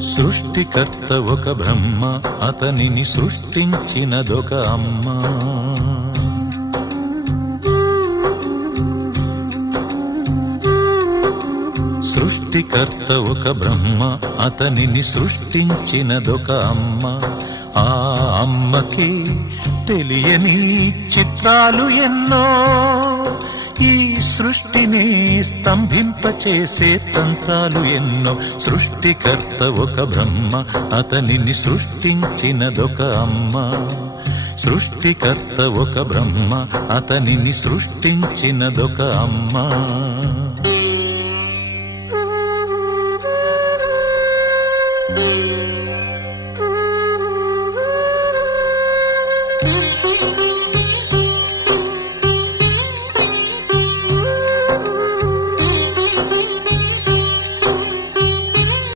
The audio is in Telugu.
సృష్టికర్త ఒక బ్రహ్మ, అతనిని సృష్టించినదొక అమ్మ. సృష్టికర్త ఒక బ్రహ్మ, అతనిని సృష్టించినదొక అమ్మ. ఆ అమ్మకి తెలియని చిత్రాలు ఎన్నో, ఈ సృష్టిని స్తంభింపచేసే తంత్రాలు ఎన్నో. సృష్టికర్త ఒక బ్రహ్మ, అతనిని సృష్టించినదొక అమ్మ. సృష్టికర్త ఒక బ్రహ్మ, అతనిని సృష్టించినదొక అమ్మ.